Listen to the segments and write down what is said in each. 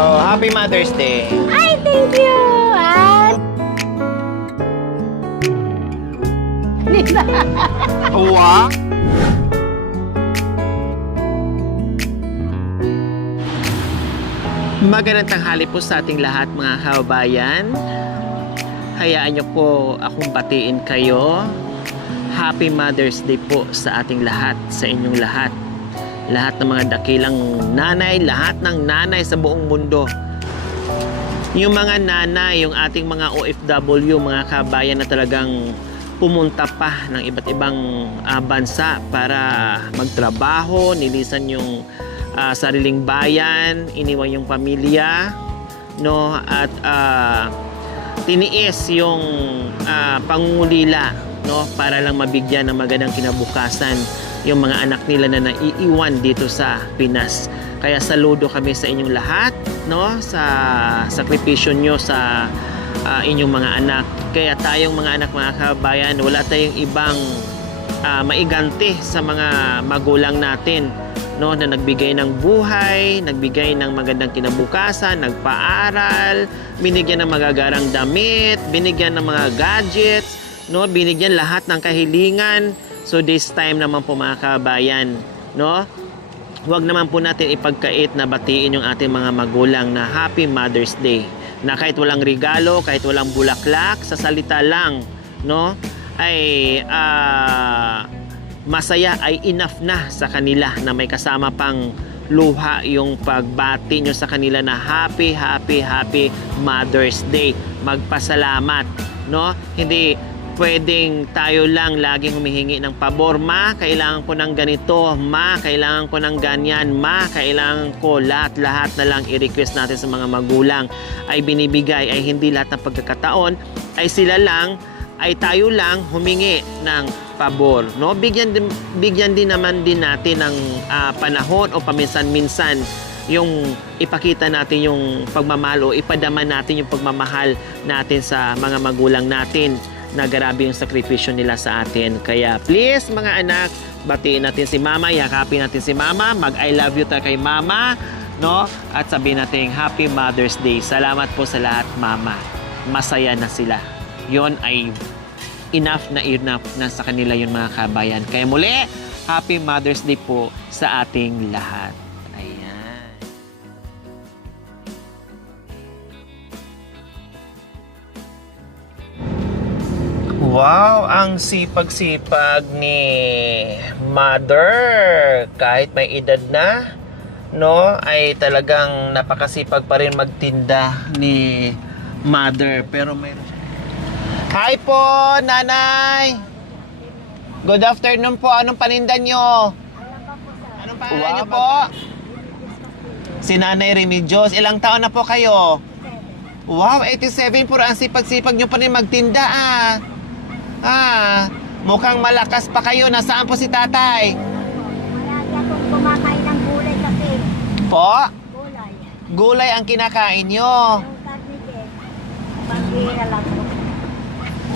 Oh, Happy Mother's Day. Ay, thank you! At... Wow! Magandang tanghali po sa ating lahat mga kababayan. Hayaan niyo po akong batiin kayo. Happy Mother's Day po sa ating lahat, sa inyong lahat. Lahat ng mga dakilang nanay, lahat ng nanay sa buong mundo. Yung mga nanay, yung ating mga OFW, mga kabayan na talagang pumunta pa ng iba't ibang bansa para magtrabaho, nilisan yung sariling bayan, iniwan yung pamilya, no, at tiniis yung pangungulila, no, para lang mabigyan ng magandang kinabukasan yung mga anak nila na naiiwan dito sa Pinas. Kaya saludo kami sa inyong lahat, no, sa sakripisyo nyo sa inyong mga anak. Kaya tayong mga anak, mga kabayan, wala tayong ibang maiganti sa mga magulang natin, no, na nagbigay ng buhay, nagbigay ng magandang kinabukasan, nagpaaral, binigyan ng magagarang damit, binigyan ng mga gadgets, no, binigyan lahat ng kahilingan. So this time naman po mga kabayan, no, huwag naman po natin ipagkait na batiin yung ating mga magulang na Happy Mother's Day. Na kahit walang regalo, kahit walang bulaklak, sa salita lang, no, ay masaya, ay enough na sa kanila na may kasama pang luha yung pagbati nyo sa kanila na Happy Mother's Day. Magpasalamat, no? Hindi pwedeng tayo lang laging humihingi ng pabor. Ma, kailangan ko ng ganito. Ma, kailangan ko ng ganyan. Ma, kailangan ko lahat na lang i-request natin sa mga magulang ay binibigay. Ay hindi lahat ng pagkakataon ay sila lang, ay tayo lang humingi ng pabor, no? Bigyan din naman din natin ng panahon o paminsan-minsan yung ipakita natin yung pagmamahal o ipadama natin yung pagmamahal natin sa mga magulang natin na grabe yung sakripisyo nila sa atin. Kaya please mga anak, batiin natin si mama, yakapin natin si mama, mag-I love you tayo kay mama, no? At sabihin natin Happy Mother's Day. Salamat po sa lahat, mama. Masaya na sila. Yon ay enough na sa kanila yung mga kabayan. Kaya muli, Happy Mother's Day po sa ating lahat. Ayan. Wow, ang sipag-sipag ni Mother. Kahit may edad na, no, ay talagang napakasipag pa rin magtinda ni Mother. Pero mayroon siya. Hi po, nanay. Good afternoon po. Anong paninda nyo? Anong paninda nyo po? Si Nanay Remedios. Ilang taon na po kayo? Wow, 87 po. Ang sipag-sipag nyo pa rin magtinda mukhang malakas pa kayo. Nasaan po si tatay? Marami akong kumakain ng gulay kasi. Po? Gulay. Gulay ang kinakain nyo. Yung karne din. Pag-ira lang po.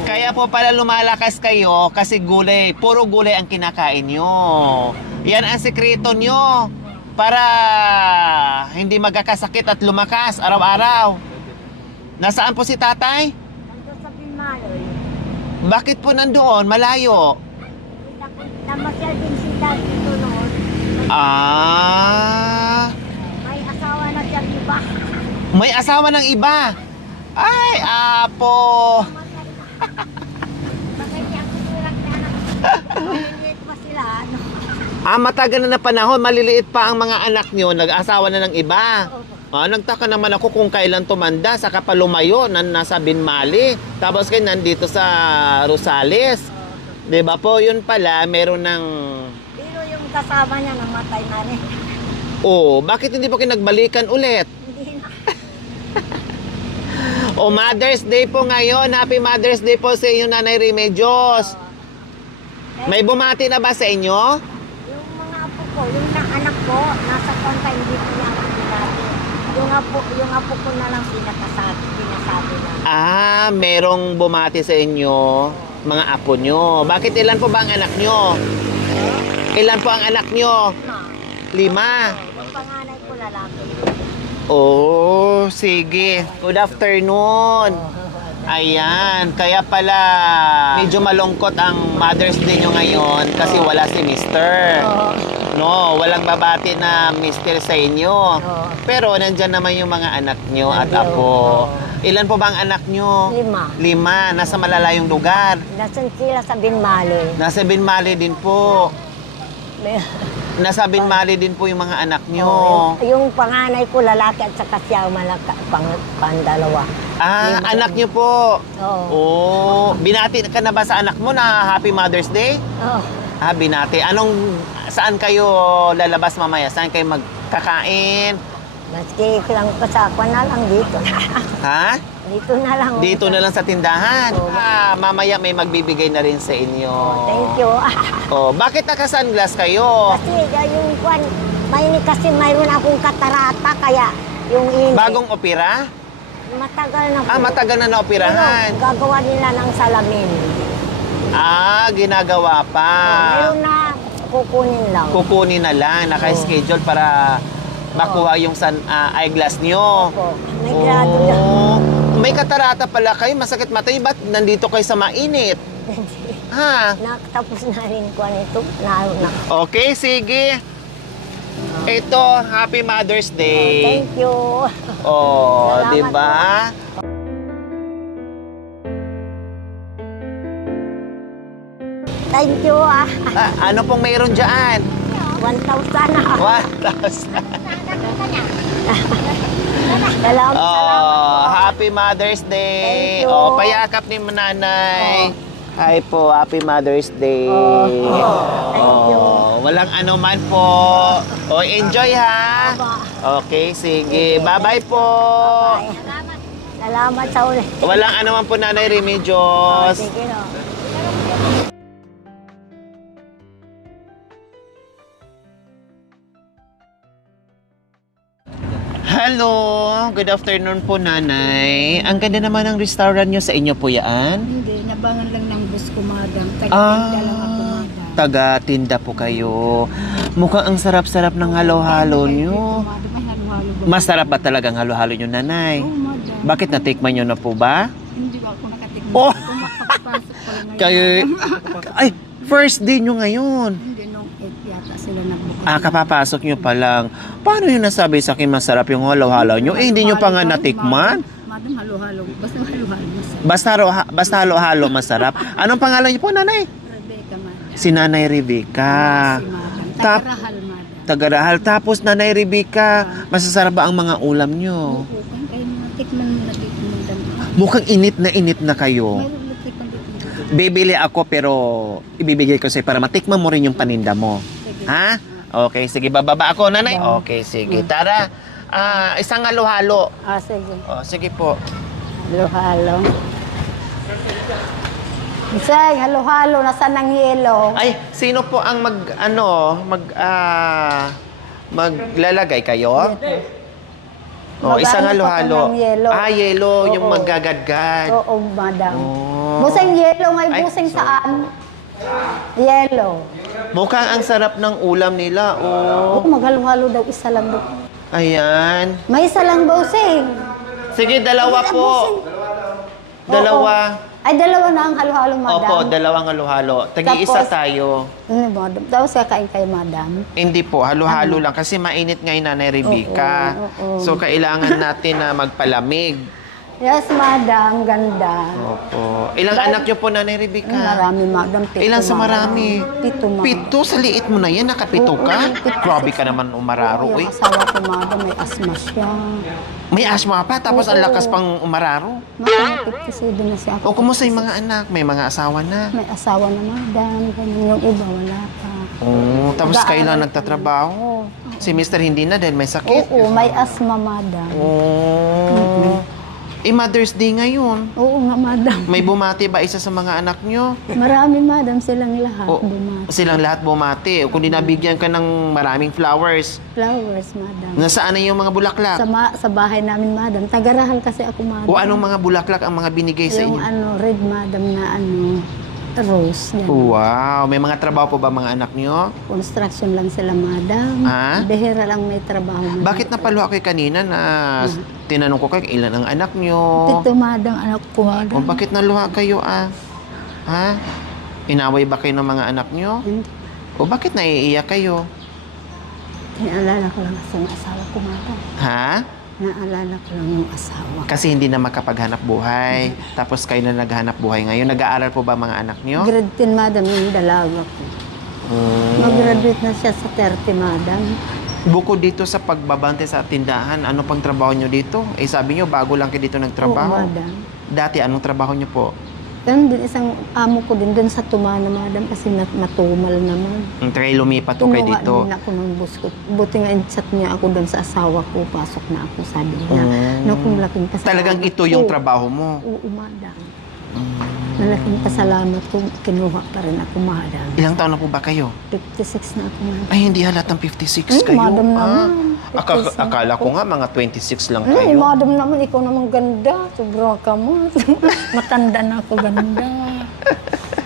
Kaya po pala lumalakas kayo kasi gulay, puro gulay ang kinakain nyo. Yan ang sekreto nyo para hindi magkakasakit at lumakas araw-araw. Nasaan po si tatay? Nandun sa Pinmaloy. Bakit po nandoon? Malayo. Namasyal din sila dito noon. May asawa na siya iba. May asawa ng iba. Ay, apo. Bakit niya ako surak na anak. Maliliit pa sila. Matagal na panahon, maliliit pa ang mga anak nyo, nag-asawa na ng iba. Nagtaka naman ako kung kailan tumanda, saka pa lumayo, nasa Binmali. Tapos kayo nandito sa Rosales. Diba po, yun pala, meron ng... Pero yung kasama niya namatay na rin. Bakit hindi po kayo nagbalikan ulit? Hindi na. Mother's Day po ngayon. Happy Mother's Day po sa inyo, Nanay Remedios. May bumati na ba sa inyo? Yung mga apo ko, yung anak ko, nasa konta, hindi ko niya ako binati. Yung apo ko na lang sinasabi na. Merong bumati sa inyo, mga apo nyo. Bakit ilan po ba ang anak nyo? Ilan po ang anak nyo? 5. Yung panganay ko lalaki. Oh, sige. Good afternoon. Ayan, kaya pala medyo malungkot ang Mother's Day nyo ngayon kasi wala si Mister. Oo. No, walang babati na Mister sa inyo. Oo. Pero nandyan naman yung mga anak nyo at Nandiyo. apo. Oo. Ilan po ba ang anak nyo? 5. 5. Nasa malalayong lugar. Nasaan sila sa Binmali? Nasa Binmali din po. Nasa Binmali din po yung mga anak nyo. Yung panganay ko, lalaki at saka siya, pang-dalawa. Ah, Yung- anak nyo po. Oo. Oh, binati ka na ba sa anak mo na Happy Mother's Day? Oo. Ah, binati. Saan kayo lalabas mamaya? Saan kayo magkakain? Maski lang pasakwa na lang dito. Ha? Dito na lang. Dito na lang sa tindahan. Oo. Ah, mamaya may magbibigay na rin sa inyo. Thank you. Oh, bakit naka-sunglass kayo? Kasi yung kwan, kasi mayroon akong katarata, kaya yung ini. Bagong opera? Matagal na po. Ah, matagal na naoperahan. Pero gagawa nila ng salamin. Ah, ginagawa pa. Mayroon na kukunin lang. Kukunin na lang, naka-schedule para makuha yung eyeglass nyo. Opo. May grado na. Oh, may katarata pala kayo, masakit mata. Ba't nandito kayo sa mainit? Ha? Nakatapos na rin ko nito. Okay, sige. Ito, Happy Mother's Day. Thank you. Oh, Salamat di ba? Thank you. Ano pong mayroon dyan? 1,000 na. 1,000. Salamat, Oh, Happy Mother's Day. Thank you. Oh, payakap ni nanay. Hi po, Happy Mother's Day. Thank you. Walang ano man po. Oh, enjoy ha. Okay, sige. Bye-bye po. Bye. Salamat sa ulit. Walang ano man po, Nanay Remedios. Sige no. Hello, good afternoon po, Nanay. Ang ganda naman ng restaurant nyo, sa inyo po yan? Hindi, nabangan lang ng bus ko, madam. Taga-tinda Ah, lang ako, madam. taga-tinda po kayo. Mukhang ang sarap-sarap ng halo-halo nyo. Madam, may halo-halo ba? Masarap ba talagang halo-halo nyo, Nanay? Oo, madam. Bakit natikman nyo na po ba? Hindi ba ako nakatikman? Oh! Kung makapasok ko lang ngayon, Kayo, madam. ay, first day nyo ngayon. Hindi, nung 8 yata sila nagbukas. Ah, kapapasok nyo pa lang. Paano yung nasabi sa akin masarap yung halo-halo nyo? Eh, hindi nyo pa nga natikman. Madam, halo-halo. Basta halo-halo. Basta halo-halo masarap. Anong pangalan niyo po, Nanay? Rebecca, madam. Si Nanay Rebecca. Si madam. Tap- Tagarahal, madam. Tagarahal. Tapos, Nanay Rebecca, masasarap ba ang mga ulam nyo? Oo, kayo natikman mo, madam. Mukhang init na kayo. Mayroon natikman dito. Bibili ako pero ibibigay ko sa'yo para matikman mo rin yung paninda mo. Sige. Ha? Okay, sige. Bababa ako, Nanay. Okay, sige. Tara. Isang halo-halo. Sige. Oh, sige po. Halo-halo. Isay, halo-halo. Nasaan ang yelo? Ay, sino po ang maglalagay kayo? Oh, isang Mag-ano pa halo-halo. ka ng yelo? Ah, yelo, yung Oo. maggagadgad. Oo, madam. Oh. Busing yelo, may Ay, busing sorry. saan? Yelo. Mukhang ang sarap ng ulam nila. Oh. Oo, maghalo-halo daw, isa lang daw. Ayan. May isa lang busing. Sige, dalawa Busing. po. Dalawa. Ay, dalawa na ang halo-halo, madam. Opo, dalawang halo-halo. Tagi-isa Tapos- tayo. Madam. Tapos kakain kayo, madam. Hindi po, halo-halo lang. Kasi mainit ngayon, Nanay Rebecca. Oo. So, kailangan natin na magpalamig. Yes, madam. Ganda. Opo. Ilang anak niyo po, Nanay Rebecca? Marami, madam. Pito, Ilan sa madam. marami? Pito, madam. Pito? Sa liit mo na yan, nakapito ka? Grabe ka naman umararo, Yung eh. asawa ko, madam, may asma siya. May asma pa, tapos ang Oo. lakas pang umararo. Madam, 57 na siya. O, kumusta yung mga anak? May mga asawa na. May asawa na, madam. Ganun yung iba, wala pa. Oh, tapos Nag-aaral kayo lang pa. nagtatrabaho. Si Mr. hindi na dahil may sakit. Oo, may asma, madam. Oh. Eh, Mother's Day ngayon. Oo nga, madam. May bumati ba isa sa mga anak nyo? Marami, madam, silang lahat. O, Bumati. silang lahat bumati. O kung dinabigyan ka ng maraming flowers, Flowers, madam. nasaan na yung mga bulaklak? Sa bahay namin, madam. Tagarahal kasi ako, madam. O anong mga bulaklak ang mga binigay sa Yung inyo? red, madam, na Rose. Yan. Wow. May mga trabaho po ba mga anak niyo? Construction lang sila, madam. Ah? Bihira lang may trabaho, madam. Bakit napaluha kayo kanina na tinanong ko kayo ilan ang anak niyo? Ito, madam, anak ko, madam. O bakit naluha kayo Ha? Inaway ba kayo ng mga anak niyo? Hindi. O bakit naiiyak kayo? Naalala ko lang sa asawa ko, madam. Ha? Naalala ko lang yung asawa. Kasi hindi na makapaghanap buhay. Tapos kayo na naghanap buhay ngayon. Nag-aaral po ba mga anak niyo? Grade 10, madam, yung dalaga ko. Mag-graduate na siya sa 30, madam. Bukod dito sa pagbabante sa tindahan, ano pang trabaho niyo dito? Eh sabi niyo, bago lang kayo dito Oo, nagtrabaho. madam. Dati, anong trabaho niyo po? Ganun din, isang amo ko din doon sa Tumana, madam, kasi matumal naman. Try lumipat po kayo dito. Din ako ng buskot. Buti nga chat niya ako doon sa asawa ko. Pasok na ako, sabi niya. Naku, malaking pasalamat. Talagang ito yung ko. trabaho mo. Oo, madam. Malaking pasalamat ko. Kinuha pa rin ako, madam. Ilang taon na po ba kayo? 56 na ako, madam. Ay, hindi halatang 56 kayo. Madam naman. 56 Akala ko nga mga 26 lang Ay, kayo. madam naman, ikaw naman ganda. Sobra ka mo. Matanda na ako, ganda.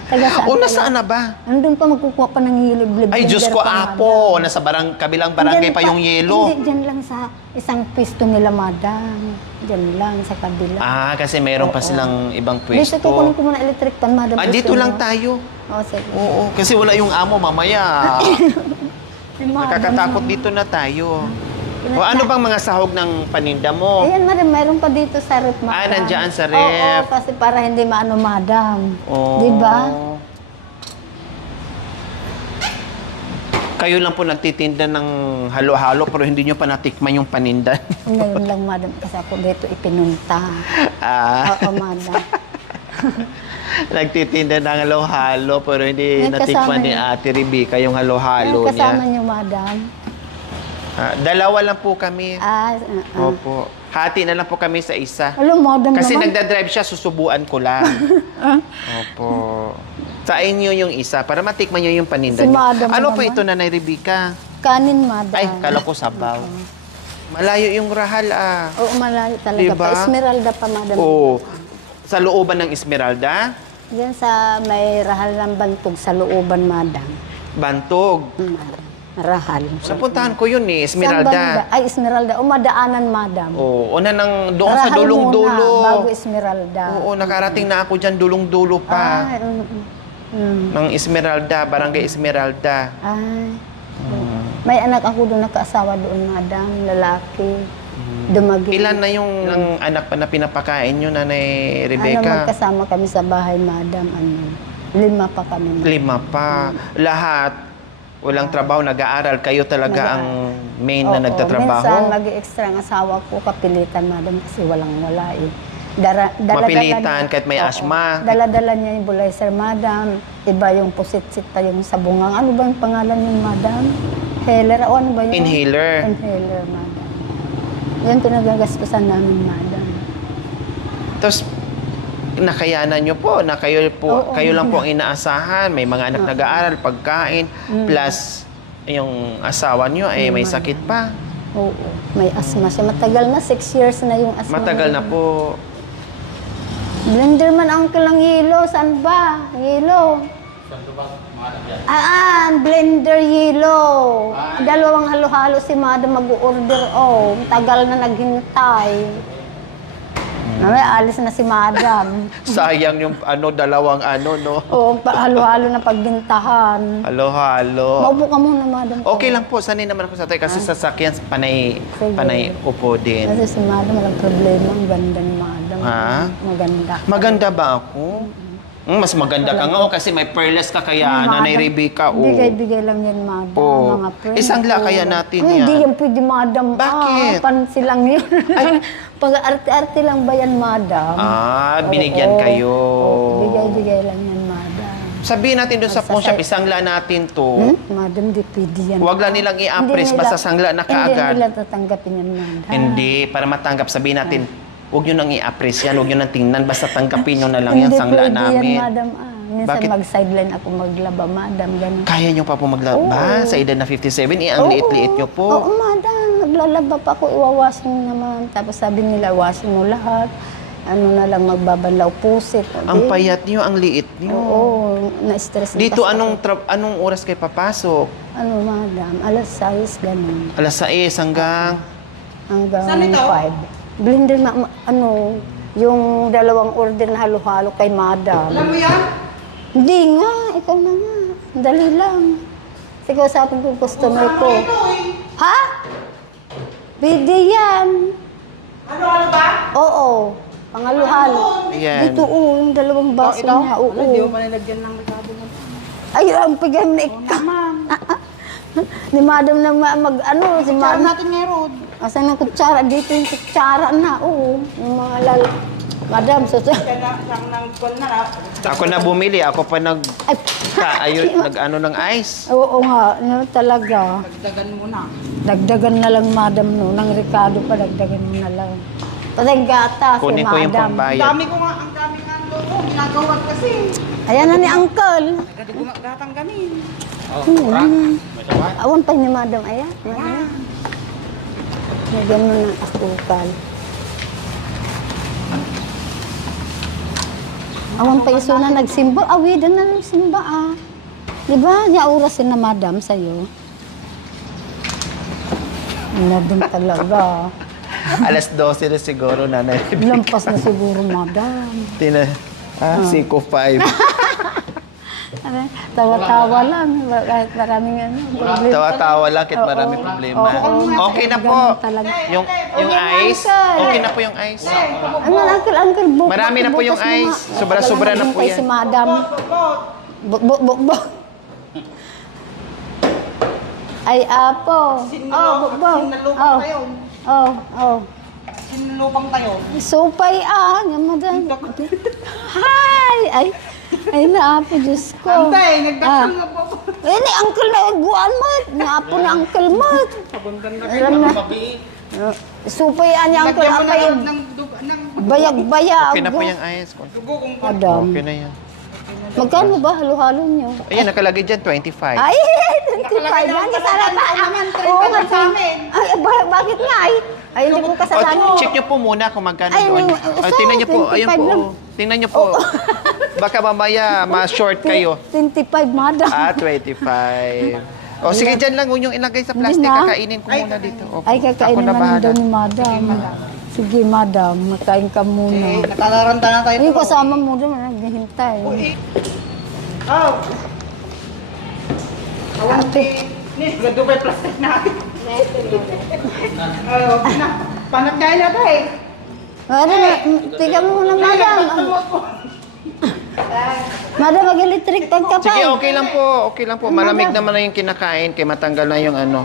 Taga saan O, kayo? nasaan na ba? Andun pa magkukuha pa ng hilib-lib. Ay, Diyos ko, apo. Nasa kabilang barangay Diyan pa yung yelo. Hindi, dyan lang sa isang pwesto nila, madam. Dyan lang, sa kabila. Ah, kasi meron pa silang ibang pwesto. Dito kukunin ko muna electric pan, madam. Dito Gusto lang niyo? tayo. Oo, sige. Oo, kasi wala yung amo mamaya. Ay, madam. Nakakatakot dito na tayo. O ano bang mga sahog ng paninda mo? Ayan, madam, mayroon pa dito sa rep, madam. Nandiyan sa rep. Oo, kasi para hindi maano, madam. Oh. Di ba? Kayo lang po nagtitinda ng halo-halo pero hindi nyo pa natikman yung paninda. Ngayon lang, madam, kasi ako dito ipinunta. Oo, madam. Nagtitinda ng halo-halo pero hindi May natikman kasama ni niyo. Ate Rebecca yung halo-halo Ayan, kasama niya. niyo, madam. Dalawa lang po kami. Oo. Opo. Hati na lang po kami sa isa. Alam, madam Kasi naman. nagdadrive siya, susubuan ko lang. Opo. Sa inyo yung isa, para matikman nyo yung paninda Si niyo. Madam Ano po naman. ito, Nanay Rebecca? Kanin, madam. Ay, kala ko sabaw. Malayo yung rahal Oo, malayo talaga Diba? pa. Esmeralda pa, madam. Oo. Sa looban ng Esmeralda, Diyan sa may rahal ng bantog sa looban, madam. Bantog. Rahal. Napuntahan ko yun eh, Saan banda? Esmeralda. Ay, Esmeralda. O, madaanan, madam. Oo, una nang doon sa Rahal dulong-dulo. muna, bago Esmeralda. Oo, nakarating na ako dyan, dulong-dulo pa. Ay, Ng Esmeralda, Barangay Esmeralda. Ay. May anak ako doon, nakaasawa doon, madam. Lalaki. Dumagi. Ilan na yung anak pa na pinapakain nyo, Nanay Ano, Rebecca? magkasama kami sa bahay, madam. 5 pa kami. madam. 5 pa. Lahat, walang trabaho, nag-aaral. Kayo talaga ang main na Oo, nagtatrabaho. minsan mag-extra ang asawa ko, kapilitan, madam, kasi walang-wala eh. Mapilitan kahit may asthma. Dala-dala niya yung bulayser, madam. Iba yung pusit-sit pa yung sabungang. Ano ba yung pangalan yung madam? Inhaler? O ano ba yun? Inhaler. Inhaler, madam. Yan pinagagastusan namin, madam. Tapos, nakayanan nyo po na kayo Oo, lang po ang inaasahan. May mga anak nag-aaral, pagkain, plus yung asawa nyo ay may sakit pa. Oo. May asma siya. Matagal na, 6 years na yung asma. Matagal na niya. po. Blender man ang kilang yelo. Saan ba? Yelo. Blender yelo. Dalawang halo-halo si madam mag-order. Oh, tagal na naghintay. May alis na si madam. Sayang yung dalawang no? Oo, halo-halo na paggintahan. Halo-halo. Maupo ka muna, madam. Okay lang po, sanay naman ako sa tayo kasi sasakyan panay upo din. Kasi si madam, walang problema. Ang ganda ni madam. Ha? Maganda. Maganda ba ako? Mas maganda ka nga kasi may pearless ka kaya, Nanay Rebecca. Bigay-bigay lang yan, madam. Oo. Mga friends. Isangla kaya natin yan. Hindi yan pwede, madam. Bakit? Pansi lang yun. Pag-arte-arte lang ba yan, madam? Binigyan Oo. kayo. Oo, bigay-bigay lang yan, madam. Sabihin natin doon sa pawn shop, isangla natin to. Madam, di pwede yan. Huwag lang nilang i-appraise, basta sangla na Hindi kaagad. nila tatanggapin yan, madam. Hindi, para matanggap, sabihin natin, huwag nyo nang i-appraise yan, huwag nyo nang tingnan, basta tanggapin nyo na lang yan, sangla Hindi namin. pwede yan, madam. Minsan Bakit? mag-sideline ako maglaba, madam. Ganun. Kaya nyo pa po maglaba Oo. sa edad na 57, ang liit-liit nyo po. Oo, madam. Naglalaba pa ako, iwawashing naman. Tapos sabi nila, washing mo lahat. ano na lang magbabanlaw pusit. Ang payat niyo, ang liit niyo. Oo, na-stress na Dito, kasi anong oras kayo papasok? Ano, madam? Alas 6, ganun. Alas 6 hanggang... Hanggang 5. Blender ano, yung dalawang order na halo-halo kay madam. Alam mo yan? Hindi nga, ikaw na nga. Dali lang. Sige, usapin ko yung customer ko. Ha? Bidi yan. Ano ba? Oo. Pangalo-halo. Ayan. Dito, yung dalawang baso niya. Oo. Hindi mo pa nilagyan ng regado mo. Ay, ang pigam na ikaw. Ni madam na ano, si Saan madam. natin ngayon? Asan ang kutsara? Dito yung kutsara na, oo. Yung mga Madam, Kaya ng kwan na. Ako na bumili, ako pa nag-ano ng ice. Oo nga, no, talaga. Dagdagan mo na. Dagdagan na lang, madam, no. Nang Ricardo pa, dagdagan mo na lang. Patay gatas, Kunin ko yung madam. Ang pambayad. dami ko nga, ang dami nga loko. Ginagawa kasi. Ayan na ni Uncle. Agad gumagatang ganin. Awan pa ni madam, ayan. Nagyan mo ng asukal. Awan pa iso na nagsimba. Awidan na ng simba, ah. Di ba? Niya oras na madam sa'yo. Madam talaga. Alas 12 na siguro, nanay. Lampas na siguro, madam. Siko 5. Tawa-tawa lang. Kahit maraming ano. problema. Tawa-tawa lang kahit maraming problema. Okay na po. Ganun talaga. Yung ice, okay na po yung ice. Ano, uncle, buk. Marami na po yung bukas ice. Sobra-sobra na po Kay yan. si madam. Buk. Ay, apo. Sinalupang tayo. Oh. Sinalupang tayo. Supay, nga madam. Hi! Ay na, apo, Diyos ko. Antay, nagdakal nga po. Eh, ni uncle na iguan mo. Ni apo na uncle mo. Pabundan na Alam na. Supay, niya uncle. Lagyan mo na Apay, loob ng bayag-bayag. Okay na po yung ice. dugo kung Madam. Okay na yan. Magkano ba halo-halo niyo? Ayan, nakalagay dyan, 25. Ay, 25 yan. Kasara pa. naman, 30 Oo, lang sa amin. Ay, bakit nga ay? Ay, hindi ko kasalanan. Check nyo po muna kung magkano Ay, doon. so, Tingnan nyo po. 25 Ayan po. lang. Tingnan nyo po. Baka mamaya ma-short kayo. 25, madam. 25. O sige, dyan lang. Huwag nyo ilagay sa plastic. Hindi na. Kakainin ko muna dito. Opo. Ay, kakainin Ako na na lang bahala. daw ni madam. Sige, madam. Makain ka muna. nataranta na tayo. Yung kasama mo doon, naghihintay. Oh. Awan ni gado pa yung plastic natin. Na. Panagkaya na ba eh. Madam, tingnan mo muna, madam. Madam, mag-electric pan ka pa. Sige, okay lang po. Okay lang po. Malamig naman na yung kinakain kaya matanggal na yung ano.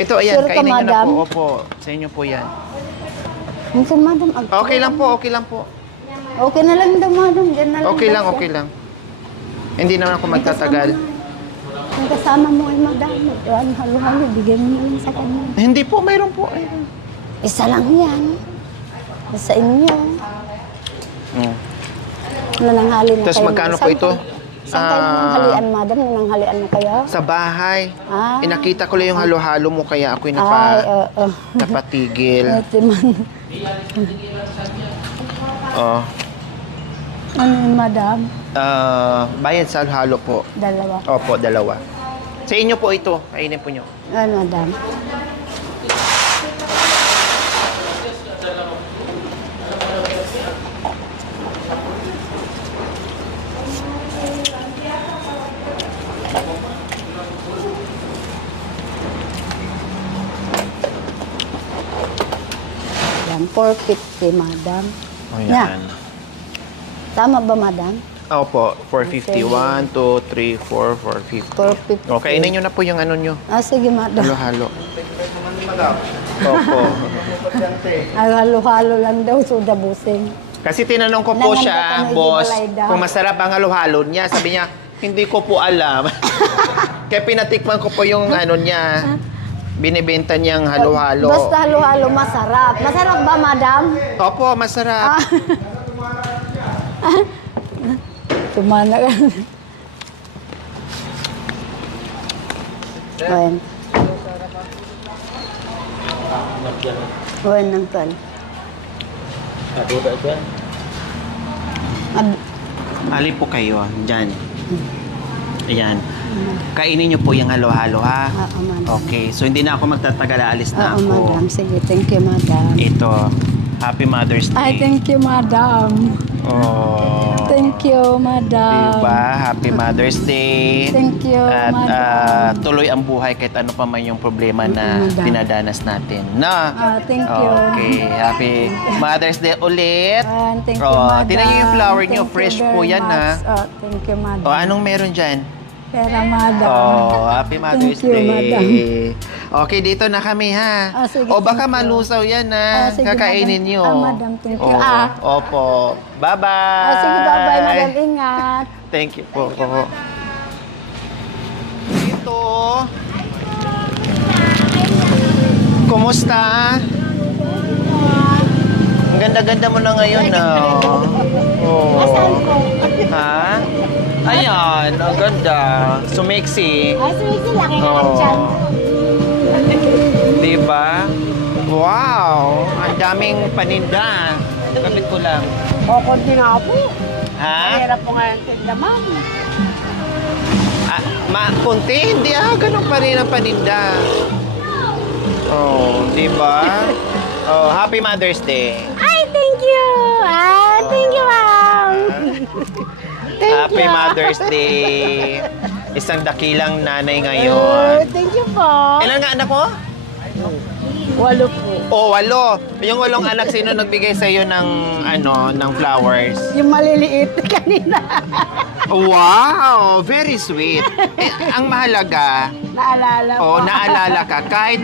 Ito, ayan. Sure ka, Kainin nyo na madam? po. Opo. Sa inyo po yan. Minsan, madam. Okay lang po. Okay lang po. Okay na lang daw, madam. Diyan na lang. Okay lang. daw siya. Okay lang. Hindi naman ako magtatagal. Yung kasama mo ay madam. Halo-halo, bigyan mo na lang sa kanya. Hindi po. Mayroon po. Ayun. Isa lang yan. Sa inyo. Mm. Nananghali na Tapos kayo. magkano po ito? Saan kayo nananghalian, madam? Nananghalian na kaya? Sa bahay. Ah. Inakita ko lang yung halo-halo mo kaya ako'y Ay, napatigil. Ito man. Oh. Ano yun, madam? Bayad sa halo po. Dalawa. Opo, dalawa. Sa inyo po ito. Kainin po nyo. Ano, madam? Yan, 450, madam. Oh, yan. Tama ba, madam? Opo, 450. 1, 2, 3, 4, 450. 450. O, kainin nyo na po yung ano nyo. Sige, madam. Halo-halo. Opo. Ay, halo-halo lang daw, suda busing. Kasi tinanong ko po Nangangat siya, ka na, boss, hindi balay daw. kung masarap ang halo-halo niya. Sabi niya, hindi ko po alam. Kaya pinatikman ko po yung ano niya. Binibenta niyang halo-halo. Basta halo-halo masarap. Masarap ba, madam? Opo, masarap. Tumana ka. Ayan. Ayan, nangkal. Ad- Alin po kayo, dyan. Ayan. Kainin niyo po yung halo-halo, ha? Oo, madam. Okay, so hindi na ako magtatagal, aalis na Oo, ako. madam. Sige, thank you, madam. Ito, Happy Mother's Day. Ay, thank you, madam. Oh. Thank you, madam. Diba? Happy Mother's Day. Thank you, At madam. tuloy ang buhay kahit ano pa man yung problema na Madam. dinadanas natin. Na? Thank you. Okay, Happy Mother's Day ulit. Thank you, Oh, madam. tingnan niyo yung flower niyo, Thank you fresh po very yan, ha? much. Thank you, madam. O, anong meron dyan? Pera, madam. Oh, Happy Mother's Thank you, Day. madam. Okay, dito na kami, ha? Sige, O baka thank you. malusaw yan, ha? Sige, Kakainin madam. niyo. Madam, thank you. Opo. Bye-bye. Sige, bye-bye, madam. Ingat. Thank you po. Dito. Kumusta? Ang ganda-ganda mo na ngayon, no? Oh. Ha? Ayan, ang ganda. Sumiksi. laki Oh. Diba? Wow! Ang daming paninda. Kapit ko lang. Konti nga po. Ha? Hirap po nga yung tinda, ma'am. Kunti, hindi ganun pa rin ang paninda. Oh, di ba? Oh, Happy Mother's Day. Ay, thank you! Thank you, ma'am! Happy Mother's Day. Isang dakilang nanay ngayon. Thank you po! Ilan nga anak mo? 8 po. Oh, 8. Yung 8 anak, sino nagbigay sa iyo ng ng flowers? Yung maliliit kanina. Wow, very sweet. Ang mahalaga, Naalala po. naalala ka kahit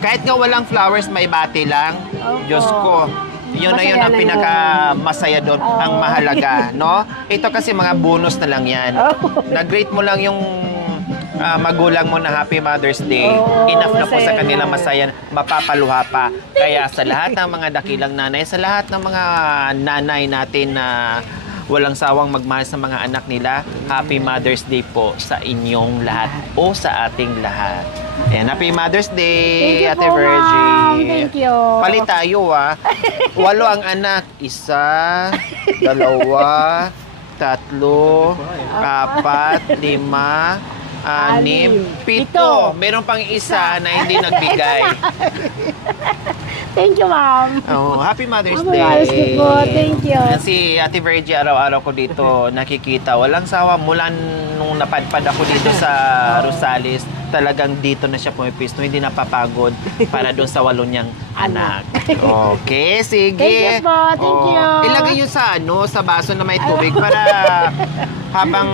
kahit nga walang flowers, may bati lang. Diyos ko. Yun na yun ang pinaka-masaya doon, ang mahalaga, no? Ito kasi mga bonus na lang yan. Nag-greet mo lang yung magulang mo na Happy Mother's Day. Enough na po sa kanila masaya, mapapaluha pa. Kaya sa lahat ng mga dakilang nanay, sa lahat ng mga nanay natin na walang sawang magmahal sa mga anak nila, Happy Mother's Day po sa inyong lahat o sa ating lahat. Ayan, Happy Mother's Day, Thank you Ate po, Virgie. ma'am. Thank you. Palit tayo, 8 ang anak. 1, 2, 3, 4, 5, 6, 7, 8, 9, 7. Meron pang isa na hindi nagbigay. Thank you, ma'am. Oh, Happy Mother's Happy Day. Mother's Day po. Thank you. Si Ate Virgie, araw-araw ko dito nakikita. Walang sawa mula nung napadpad ako dito sa Rosales. Talagang dito na siya pumipisto. Hindi napapagod para doon sa 8 niyang anak. Okay, sige. Thank you po. Thank you. Ilagay yun sa sa baso na may tubig para habang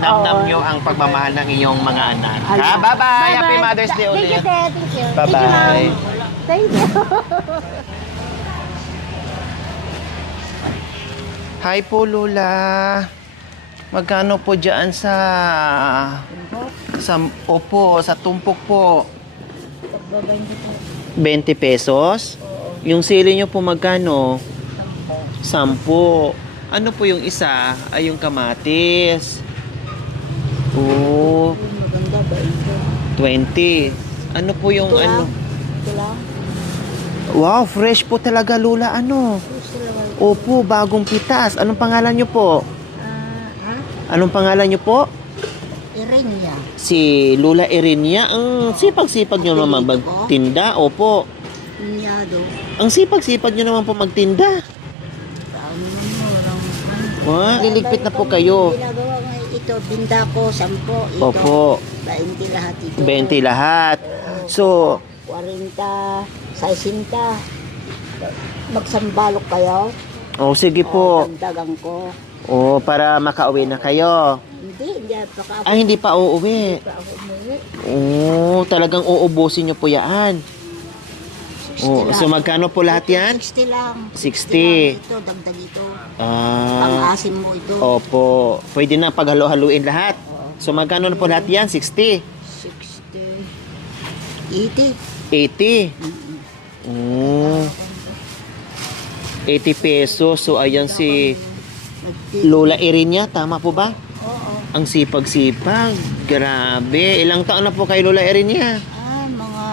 namnam nyo ang pagmamahal ng iyong mga anak. Ha? Bye-bye. Happy Mother's Day Thank you, ulit. Ted. Thank you. Bye-bye. Thank you. Hi po, Lola. Magkano po dyan sa tumpok po? 20 pesos? Yung sili nyo po magkano? 10. Ano po yung isa? Ay, yung kamatis. Oh. 20. Ano po yung Wow, fresh po talaga, Lola. Opo, bagong pitas. Anong pangalan nyo po? Anong pangalan nyo po? Irinya. Si Lola Irinya. Ang sipag-sipag nyo naman magtinda. Opo. Inyado. Ang sipag-sipag nyo naman po magtinda. Wow, liligpit na po kayo. Ginagawa nga ito, binda ko, 10. Ito, Opo. 20 lahat ito. 20 lahat. So, 40, 60. Magsambalok kayo. sige po. Dagdagan ko. Para makauwi na kayo. Hindi pa ka ako. Hindi pa uuwi. Pa ako umuwi. Talagang uubusin nyo po yan. So magkano po lahat yan? 60 lang. 60. Ito, dagdag ito. Ah, Pang-asim mo ito. opo. Pwede na paghalo-haluin lahat. So magkano na po lahat yan? 60? 60. 80? 80 pesos. So ayan si Lola Irinya. Tama po ba? Oo. Ang sipag-sipag. Grabe. Ilang taon na po kay Lola Irinya? Mga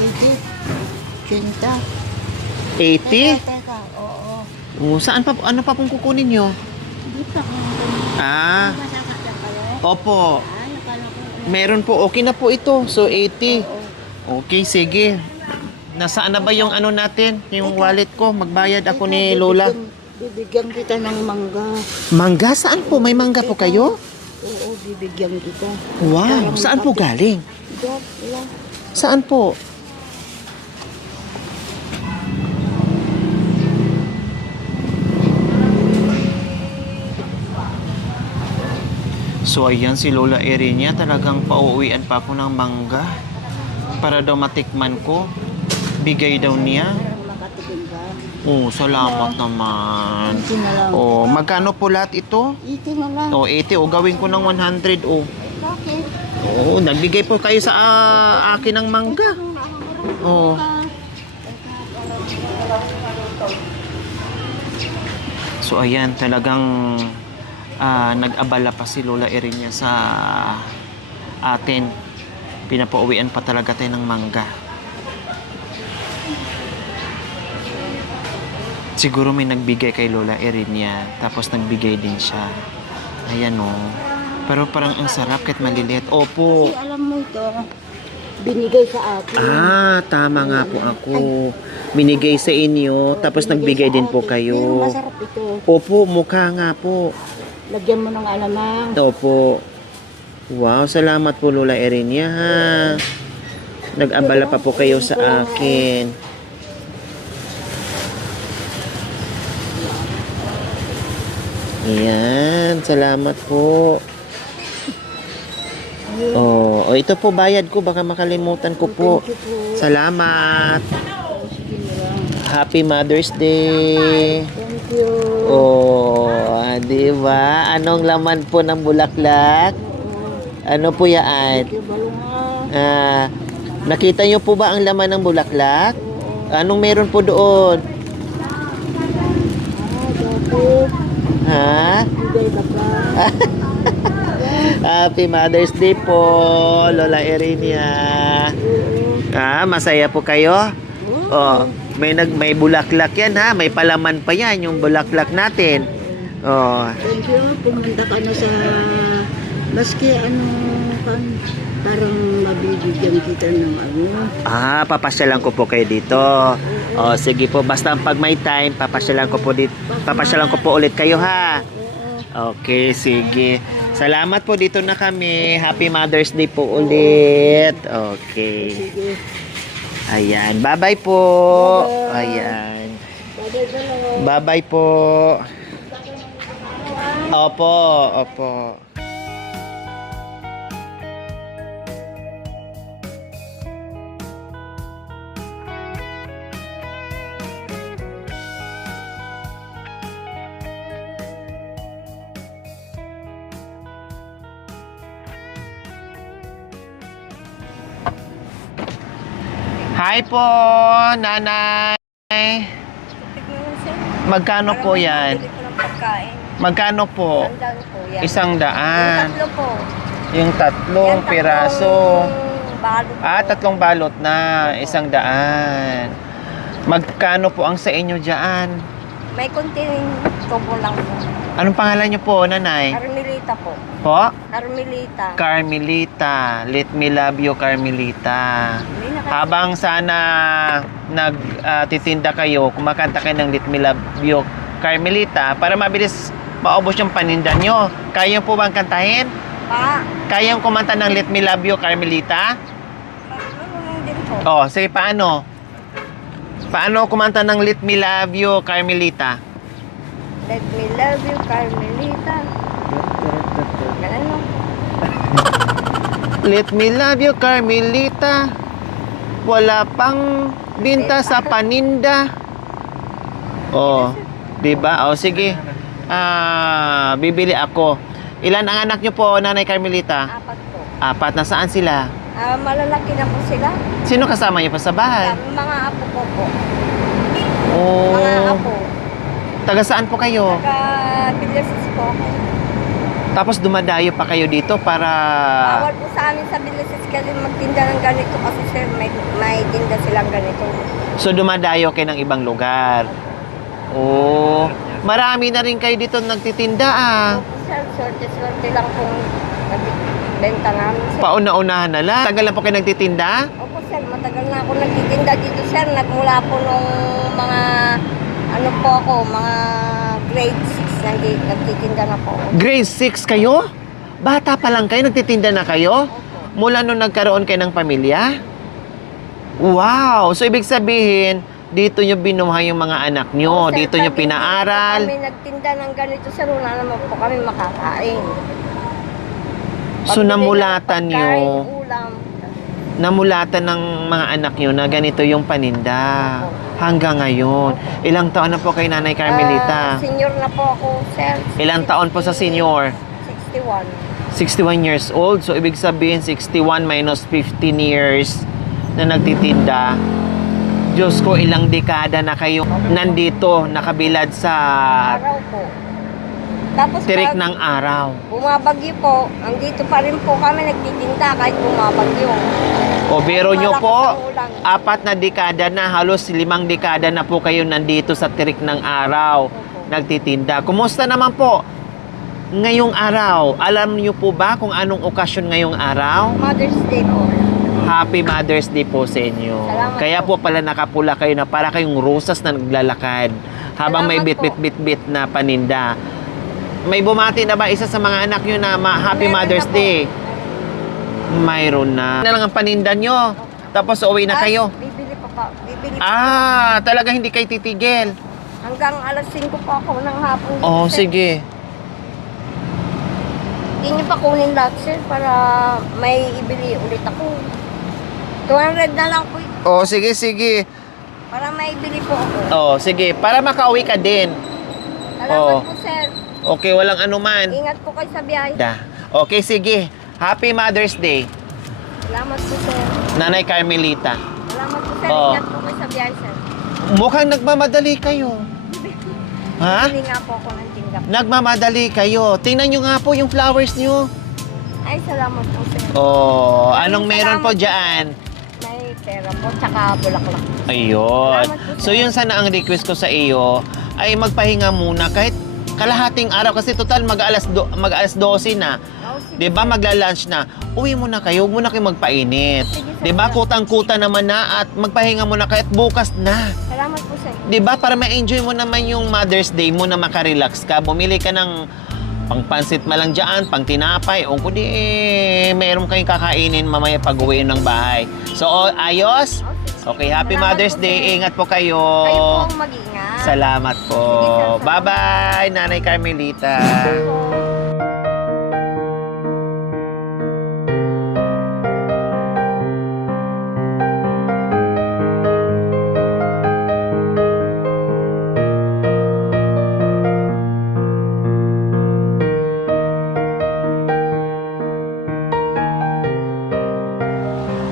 80. 80. 80? Saan pa, ano pa pong kukunin nyo? Dito ako. Ah, Masakasya kayo? opo. Nakala ko. Meron po, okay na po ito. So, 80. Oo. Okay, sige. Nasaan na ba yung ano natin? Yung wallet ko? Magbayad ako ni Lola. Bibigyan kita ng mangga. Mangga? Saan po? May mangga po kayo? Oo, bibigyan kita. Wow! Saan po galing? Dok, lang. Saan po? So ayan si Lola Erinia, talagang pauuwian pa ako ng mangga para daw matikman ko. Bigay daw niya. Makatikim ka. Oh, salamat naman. Ito na lang. Oh, magkano po lahat ito? Ito na lang. Oh, 80. Oh, gawin ko ng 100. Oh. Bakit? Oh, nagbigay po kayo sa akin ng mangga. Oh. So ayan, talagang nag-abala pa si Lola Erinia sa atin. Pinapauwian pa talaga tayo ng mangga. Siguro may nagbigay kay Lola Erinia, tapos nagbigay din siya. Ayan o. Pero parang ang sarap kahit maliliit. Opo. Kasi alam mo ito, binigay sa akin. Tama nga po ako. Binigay sa inyo, tapos nagbigay din po Pero kayo. masarap ito. Opo, mukha nga po. Lagyan mo ng alamang. Opo. Wow, salamat po Lola Erinia ha. Nag-abala pa po kayo sa akin. Ayan, salamat po. Oh, ito po bayad ko, baka makalimutan ko po. Thank you po. Salamat. Sige na lang. Happy Mother's Day. Thank you. Oh, di ba? Anong laman po ng bulaklak? Ano po yan? Thank you, balunga. Nakita niyo po ba ang laman ng bulaklak? Anong meron po doon? Dapat. Ha? Bigay ka pa. Happy Mother's Day po, Lola Erinia. Masaya po kayo? Oh, may bulaklak yan ha, may palaman pa yan yung bulaklak natin. Oh. Thank you. Pumunta ka na sa maski parang mabibigyan kita ng ano. Papasyalan ko po kayo dito. Oh, sige po, basta pag may time, papasyalan ko po dito. Papasyalan ko po ulit kayo ha. Okay, sige. Salamat po, dito na kami. Happy Mother's Day po ulit. Okay. Sige. Ayan, bye-bye po. Ayan. Bye-bye po. Opo, opo. Hi po, nanay. Magkano po yan? Magkano po? Isang daan. Tatlo po. Yung tatlong piraso. Balot po. Tatlong balot na. Isang daan. Magkano po ang sa inyo dyan? May konting tubo lang po. Anong pangalan niyo po, nanay? Carmelita po. Po? Carmelita. Carmelita. Let me love you, Carmelita. Habang sana nagtitinda kayo, kumakanta kayo ng Let me love you, Carmelita, para mabilis maubos yung paninda nyo. Kaya po bang kantahin? Pa. Kayang kumanta ng Let me love you, Carmelita? Marunong din po. Oh, sige, paano? Paano kumanta ng Let me love you, Carmelita? Let me love you, Carmelita. Ganun mo. Let me love you, Carmelita. Wala pang binta sa paninda. Oh, 'di ba? Oh, sige. Bibili ako. Ilan ang anak niyo po, Nanay Carmelita? 4 po. 4. Nasaan sila? Malalaki na po sila. Sino kasama niyo pa sa bahay? Mga apo ko po. Oh. Mga apo. Taga saan po kayo? Taga-Villasis po. Tapos dumadayo pa kayo dito para... Bawal po sa amin sa Villasis kasi magtinda ng ganito kasi sir, may tinda silang ganito. So dumadayo kayo ng ibang lugar. Oh, marami na rin kayo dito nagtitinda ah. Opo, sir. Swerte-swerte lang kung benta namin, sir. Pauna-unahan na lang. Tagal na po kayo nagtitinda? Opo, sir. Matagal na ako nagtitinda dito, sir. Nagmula po nung mga, ano po ako, mga grade 6 nagtitinda na po ako. Grade 6 kayo? Bata pa lang kayo, nagtitinda na kayo? Mula nung nagkaroon kayo ng pamilya? Wow! So, ibig sabihin, dito nyo binuhay yung mga anak nyo, Opo, sir, dito nyo pag hindi pinaaral. po kami nagtinda ng ganito, sir, wala naman po kami makakain. So, Pambili ng namulatan nyo, pagkain, ulam. namulatan ng mga anak nyo na ganito yung paninda. Hanggang ngayon. Ilang taon na po kay Nanay Carmelita? Senior na po ako, sir. Ilang taon po sa senior? 61. 61 years old. So, ibig sabihin, 61 minus 15 years na nagtitinda. Diyos ko, ilang dekada na kayo nandito, nakabilad sa Araw po. Tapos tirik pag ng araw. bumabagyo po, andito pa rin po kami nagtitinda kahit bumabagyo. O, biro nyo Malakas po, ang ulan. 4 na dekada na, halos 5 dekada na po kayo nandito sa tirik ng araw, nagtitinda. Kumusta naman po ngayong araw? Alam niyo po ba kung anong okasyon ngayong araw? Mother's Day po. Happy Mother's Day po sa inyo. Salamat Kaya po pala nakapula kayo na para kayong rosas na naglalakad habang may Salamat po. bit-bit-bit-bit na paninda. May bumati na ba isa sa mga anak nyo na Happy Meron Mother's na po. Day? Mayroon na. Na lang ang paninda nyo. Tapos uwi na kayo. Bibili pa pa. Bibili pa. Ah, talaga hindi kayo titigil. Hanggang alas 5 po ako ng hapon. dito, Oh, sir. sige. Hindi niyo pa kunin lahat, sir, para may ibili ulit ako. 200 na lang po. Oh, sige, sige. Para may ibili po ako. Oh, sige. Para makauwi ka din. Salamat Oh. po, sir. Okay, walang anuman. Ingat po kayo sa biyahe. Okay, sige. Happy Mother's Day, Salamat po, sir. Nanay Carmelita. Salamat po, sir. Oh. Ingat po kayo sa biyahe, sir. Mukhang nagmamadali kayo. Ha? Hindi nga po ako ng tinda. Nagmamadali kayo. Tingnan nyo nga po yung flowers nyo. Ay, salamat po, sir. Oh, Maraming anong meron po salamat. dyan? May pera po, tsaka bulaklak. Ayun. Salamat po, sir. So yun sana ang request ko sa iyo ay magpahinga muna kahit kalahating araw kasi total mag-alas 12 na. Oh, sige, 'Di ba sir. magla-lunch na? Uwi muna kayo, huwag muna kayo magpainit. Sige, sir. 'Di ba kutang-kuta naman na at magpahinga muna kahit bukas na. Salamat po, sir. 'Di ba para ma-enjoy mo naman yung Mother's Day mo na makarelax ka. Bumili ka ng pangpansit malang dyan, pang tinapay, o kung di, meron kayong kakainin mamaya pag uwi ng bahay. So, ayos? Oh, sige. Okay, Happy Salamat Mother's po, Day. sir. Ingat po kayo. Kayo po ang mag-ingat. Salamat po. Sige, sir. Salamat. Bye-bye, Nanay Carmelita.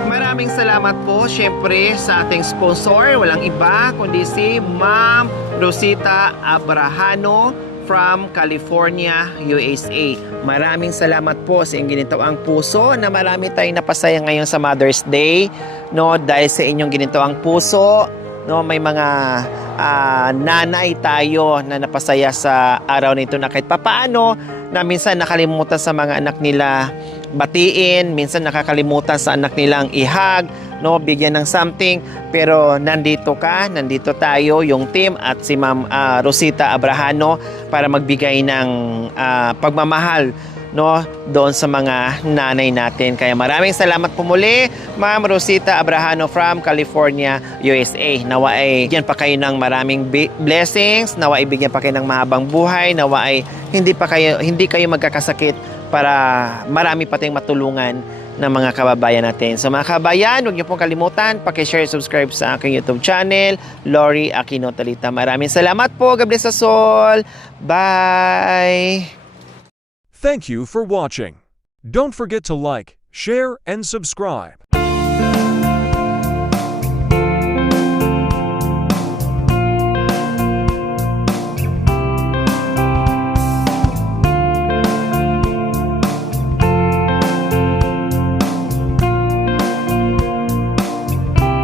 Maraming salamat po syempre sa ating sponsor. Walang iba kundi si Ma'am Rosita Abrahano from California, USA. Maraming salamat po sa inyong ginitoang puso na marami tayong napasaya ngayon sa Mother's Day. No, dahil sa inyong ginitoang puso, no, may mga nanay tayo na napasaya sa araw nito na kahit papaano na minsan nakalimutan sa mga anak nila batiin, minsan nakakalimutan sa anak nilang ihag, no, bigyan ng something, pero nandito ka, nandito tayo, yung team at si Ma'am Rosita Abrahano para magbigay ng pagmamahal, no, doon sa mga nanay natin. Kaya maraming salamat po muli, Ma'am Rosita Abrahano from California, USA. Nawa ay bigyan pa kayo ng maraming blessings, nawa ay bigyan pa kayo ng mahabang buhay, nawa ay hindi kayo magkakasakit para marami pa tayong matulungan ng mga kababayan natin. So mga kababayan, huwag niyo pong kalimutan, paki-share, subscribe sa aking YouTube channel, Lori Aquino Talita. Maraming salamat po. God bless us all. Bye! Thank you for watching. Don't forget to like, share, and subscribe.